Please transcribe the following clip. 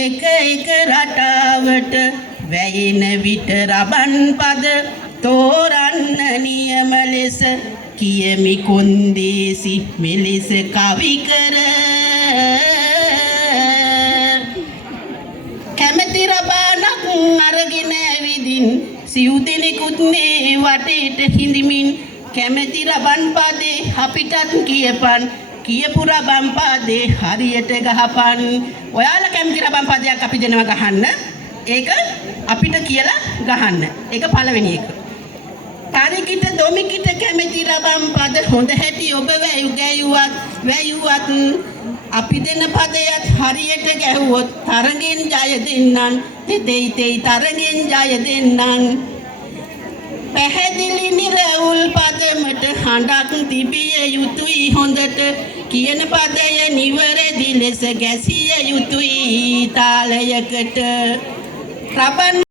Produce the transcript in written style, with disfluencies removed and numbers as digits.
එක එක රටාවට වැයෙන විට රබන් පද තෝරන්න නියම ලෙස කියමි කොන්දේසි මෙලෙස කවි කර කැමැති රබානක් අරගෙන ඇවිදින් සිව් දෙනෙකුත් මේ වටේට හිඳමින් කැමැති රබන් පදේ අපිටත් කියපන් කියපු රබන් පදේ හරියට ගහපන් ඔයාලා කැමති රබන් පදයක් අපි දෙනවා ගහන්න ඒක අපිට කියලා ගහන්න ඒක පළවෙනි එක තාරිකිට දොමිකිට කැමති රබන් පද හොඳ හැටි ඔබ වැයුවත් අපි දෙන පදයට හරියට ගැහුවොත් තරගෙන් ජය දෙන්නන් තෙතෙයි තරගෙන් ජය දෙන්නන් පැහැදිලි නිරවුල් පදමට හඬක් තිබිය යුතුයි හොඳට කියන පදය නිවැරදි ලෙස ගැසිය යුතුයි තාලයකට රබන්